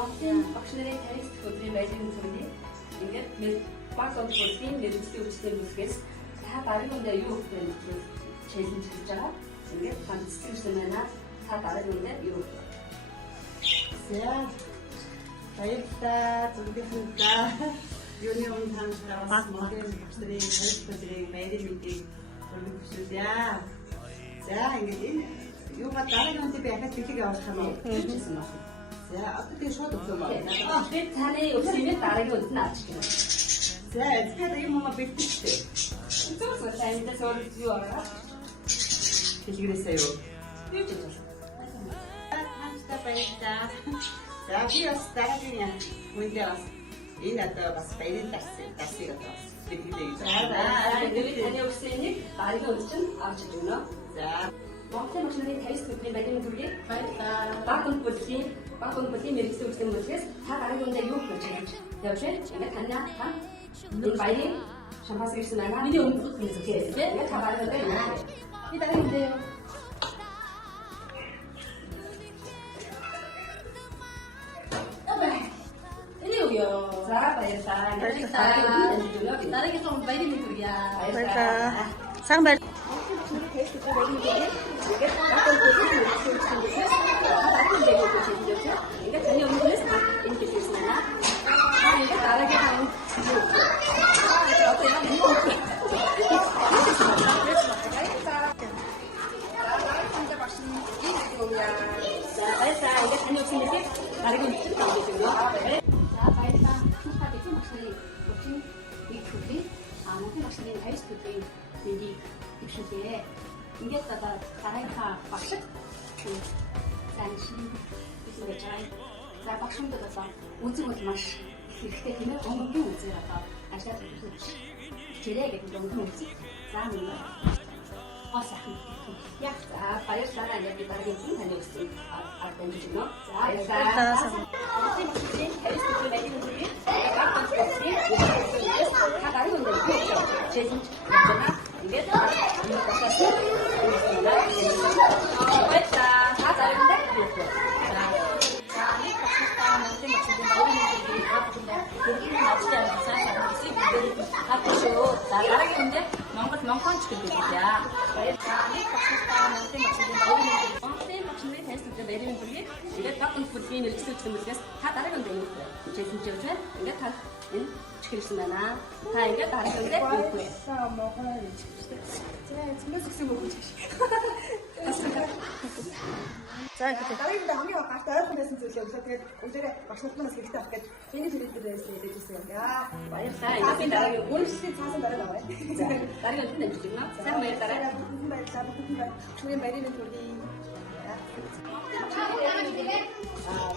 Монголын багш нарын танилцах өдрийн баярын цэвэрлэг ингээд баг онцлогийн нэрвэслийн өвчтөний бүсгээс та дараагийн юу гэх вэ гэж челленж хийж байгаа. Ингээд фантастик байна. Та дараагийн юу гэх вэ? За. Баярлалаа. Зүгтээ. Юуны өмнө танилцсан Монголын багш нарын танилцах өдрийн баярын мэндийг хүргүүлье. За ингээд энэ юугаа дараагийн үндэ би ахад бэлэг явуулах юм уу? Хийжсэн байна. За одоо тийм шууд өгсөн байна. Би таны өсвөрийн дараагийн үнд нь авч гэнэ. За тэгэхээр юм уу бэлтгэжтэй. Зөвхөн таны зөв юу арга? Хэлгэрээсээ юу? Юу ч юм. Хамтдаа баярлалаа. За би бас дараагийн үндэ бас энэ одоо бас баярын дарсыг одоо бэлгэлээ. За таны өсвөрийн дараагийн үнд чинь авч гэнэ. За Монголын багш нарын танилцах өдрийн баярын цэвэрлэг баярлалаа. Баг бүлийн мэргэжлийн өвчтөний бүсгээс та дараагийн үндэ юу хийж чадж явж байна? Ингээд танаа энэ баярын шампанс ирсэн байна. Миний өмнө зүгт хэлсэн тийм. Ингээд та дараагийн үндэ юу? Би дараагийн үндэ юу? Энэ юу? За баярлалаа. Дараагийн сон баярын цэвэрлэг. Баярлалаа. Сайн байна. Ингээд таны өмнөөс энэ хэлсэн байна. Ингээд дараагийн хаан. Ингээд дараагийнхаа багшд сайн шинэ гэсэн гэж байна. За багшуудад одоо үнцэг бол маш хэрэгтэй тийм ээ. Өнгөрийн үнцээр одоо ажиллаж байгаа хичээлээ гэдэг өнгөрийн үнцэг. За мөн хос ахын. Яг баярлалаа ингээд би дараагийн хүн таны өссөн ард дамжиж байна. За баярлалаа. Та дараагийн хүн челленж байна. Ингээд Монголч гэдэг юм яа. Монголын багшны танилцуулгын баярын бүлэг ингээд баг бүлийн нэрвэслийн өвчтөнөөс та дараагийн үндэ юу хэлж явж байна. Ингээд та энэ чихэрсэн байна. Та ингээд дараагийн үндэ юу вэ? Монгол чихэрсэн. За цэнгээс гисэн мөрөж шиг. За ингээд дараагийн хамгийн гарт ойрхон байсан зүйлээ өглөө тэгээд өглөөрээ багш нартнаас хэрэгтэй авах гэж энэ зүйлээс хэлээжсэн юм яа. Баярлалаа. Би дараагийн Өөрсдийн цаасан дараа аваа. За дараагийн үндэ нэмж өгнө. Сайн баярлалаа. Баярлалаа. Бүгд баярын төргийн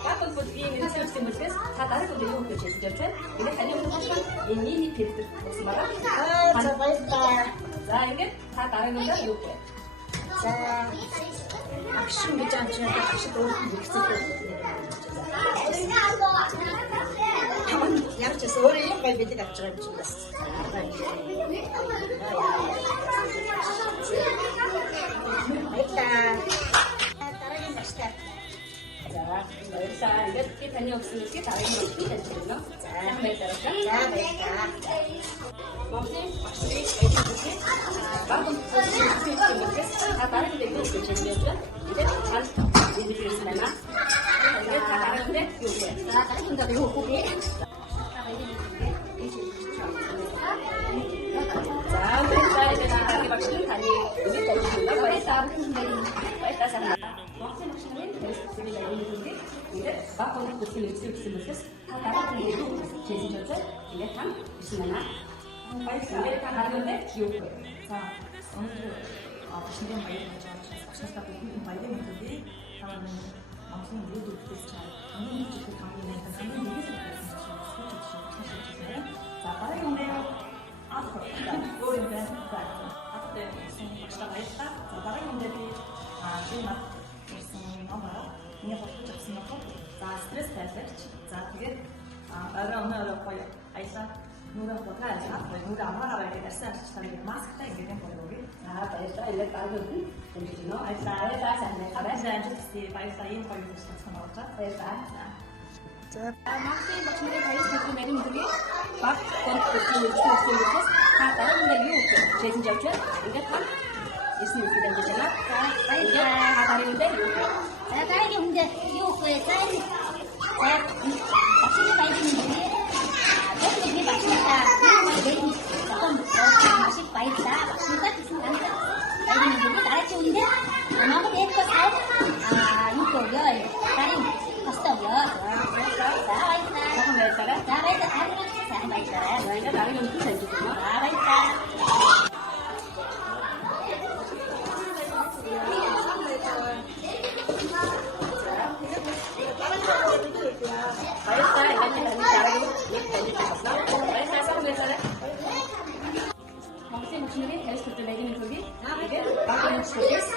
Баг бүлийн нэрвэслийн өвчтөнөөс та дараагийн үндэ юу гэж хэлж явж байна. Ингээд таны өмнөөс энэ нийт фильтр болсон байна. За баярлалаа. За ингээд та дараагийн үндэ юу вэ? за агшин гэж амжаад агшид өөрөөр хэрэгцээтэй. Яг ч өөрөө юм гоё бэлэг авч байгаа юм чинь бас. Дараагийн баштай. За баярлалаа. Ингээд би таны өсвөрийн дараагийн үндэ хэлж өгнө. За баярлалаа. За баярлалаа. Монголын багш нарын баг бүлийн өвчтөнөөс та дараагийн үндэ юу гэж хэлж явж байна. Ингээд та хэлсэн байна. Ингээд та дараагийн үндэ юу вэ? За дараагийн үндэ юу вэ? 오늘 신경 많이 가져와서 박사가 beaucoup 많이 먹는데 다음은 방송 모두 비슷한 당연히 그 당연히 당연히 이해서 자 빠르게요. 뭐인데? 앞에 박사가 있다. 자 빠르게 지금 무슨 엄마가 이게 벌써 잡스놓고 자 스트레스 해소치. 자 그게 얼마나 거의 아이사 누가 보다야지. 누가 아마가 왜 이랬어? 사실 마스크가 이게 된 거고. 아, 바이사 일렉 따르는 괜찮죠? 바이사 잘해. 바이사 이제 바이사 인 거의 비슷한 거 같아. 바이사. Магадгүй бочмын хайс төлөв нарийн бүлэг баг конт бүлгийн үйлчлүүлсэн учраас та дараагийн юу хийж явж байна? Ингээд та эсний үгээр ингэж байна. За дараагийн дээр юу? За дараагийн хүндээ юу вэ? За бочмын баярын бүлэг. Бочмын бачмаа. Машин баярлаа. Бочмаа гэсэн ганц баярын бүлэг дараагийн хүндээ намайг ээдгээс юу гоо дараагийн Поставлю. Сайхан байцаарай. За баярлалаа. Сайхан баярлалаа. Ингээд дараагийн үгээр хийж байна. За баярлалаа. Баярлалаа. Ингээд дараагийн үгээр баярлалаа. Сайхан байцаарай. Монголын хүчнэрийн хайс төлөв нарийн бүлэг. Тэгээд багын хүчнээс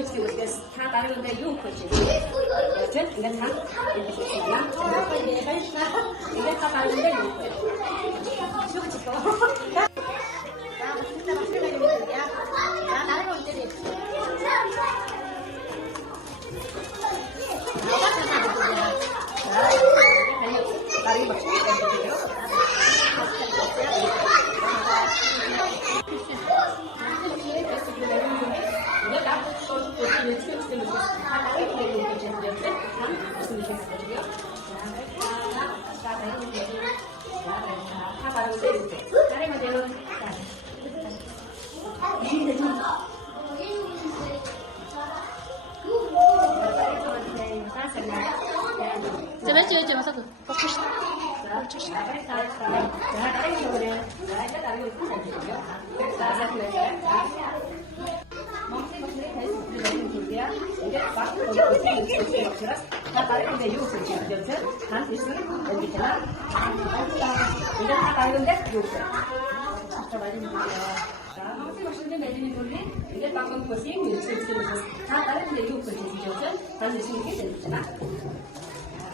үйлчлүүлсэн та дараагийн юу хийж байна? Ингээд та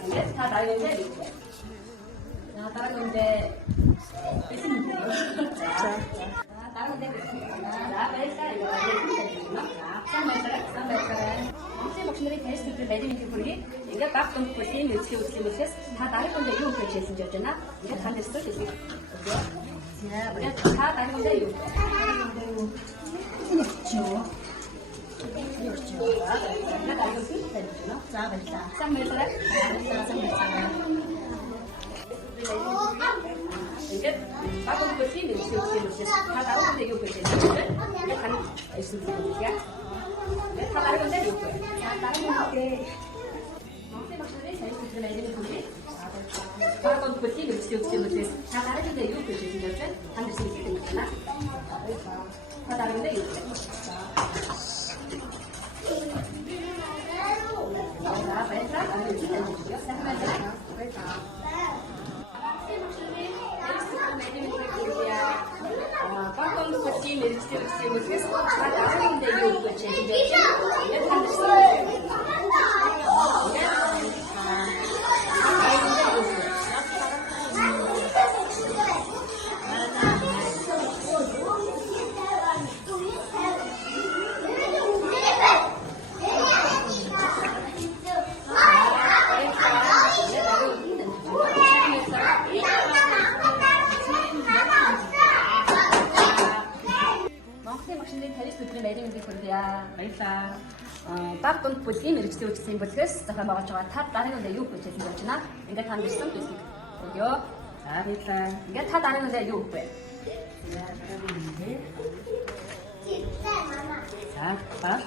ингээд та дараагийн юу? Ингээд баг дунд бүлийн үйлчлэг үзлэмээс та дараагийн юу хийж хэлсэн гэж байна. Ингээд тань өстөө хэлээ. Тэгээд та дараагийн юу? Чөө. За баярлалаа. Сайн баярлалаа. Ингээд баг дунд бүлийн үйлчлэг үзлэмээс та дараагийн юу хийж хэлсэн гэж байна. Ингээд тань өстөө хэлээ. Тэгээд та дараагийн юу? За дараагийн Багон бүлийн үйлчлүүлээс та дараагийн юу хийж явж байна? Танд хэлсэн юм байна. Та дараагийн юу? За баярлалаа. Багон бүлийн үйлчлүүлээс та дараагийн юу хийж явж байна? Танд хэлсэн баярлалаа. Баг дунд бүлийн мэрэгчлийн үйлчлэлийн бүлгээс захиан байгуулж байгаа та дараагийн юу хийж хэлсэн гэж байна? Ингээд та мэдсэн зүйлийг өгөө. За баярлалаа. Ингээд та дараагийн юу вэ? За баг.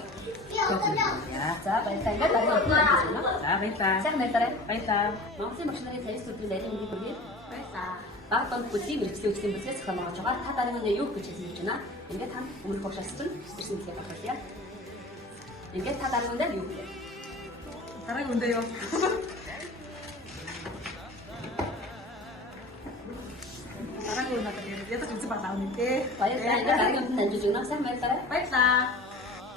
За баярлалаа. Ингээд дараагийн юу байна? За баярлалаа. Сайн байцаарай. Баярлалаа. Монголын машинерийн тарис төлөвийн нарийн үгийг өгье. Баярлалаа. Баг дунд бүлийн мэрэгчлийн үйлчлэлийн бүлгээс захиан байгуулж байгаа та дараагийн юу хийж хэлсэн гэж байна? Ингээд та өмнөх багшаас чинь ирсэн хэлээ багшаа. Ингээд та дараагийн юу вэ? Дараагийн үндэ юу? Дараагийн үндэ ядаж үзэн байна үнэтэй. Баярлалаа. Ингээд дараагийн үндэ нандж өгнө. Сайн баярлалаа. Баярлалаа.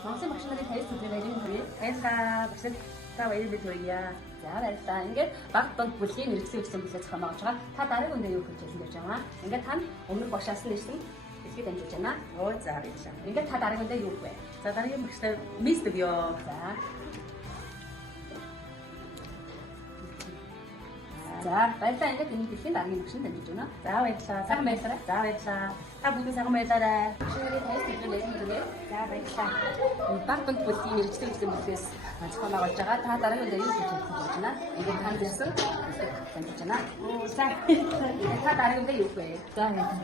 Монголын машинерийн тарис төлөвийн нарийн үгийг Баярлалаа. Багш та баяр бид хоёя. за баярлалаа. Ингээд баг дунд бүлийн мэрэгчлийн үйлчлэлийн бүлгээс захиан байгуулж байгаа та дараагийн үндэ юу хийж хэлсэн гэж байна? Ингээд та өмнөх багшаас нь ирсэн хэлхийд амжиж байна. Оо за баярлалаа. Ингээд та дараагийн үндэ юу вэ? За дараагийн багштай мистер ёо. За. За баярлалаа. Ингээд энэ дэлхийн дараагийн багшин дамжиж байна. За баярлалаа. Сайхан баярлалаа. За баярлалаа. Та бүхэн сайхан баярлалаа. Шинээр тайс төлөв нэрийн төлөө. За баярлалаа. Баг банд бүлгийн мэрэгчлийн хэлсэн бүлгээс зохион байгуулж байгаа. Та дараагийн үедээ юу хийж болж байна? Ингээд тань ярьсан дамжиж байна. Оо сайн. Та дараагийн үедээ юу вэ? За баярлалаа.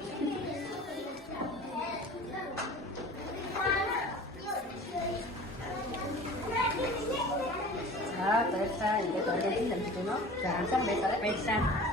За баярлалаа. Ингээд дараагийн үедээ дамжиж байна. За сайн баярлалаа. Баярлалаа.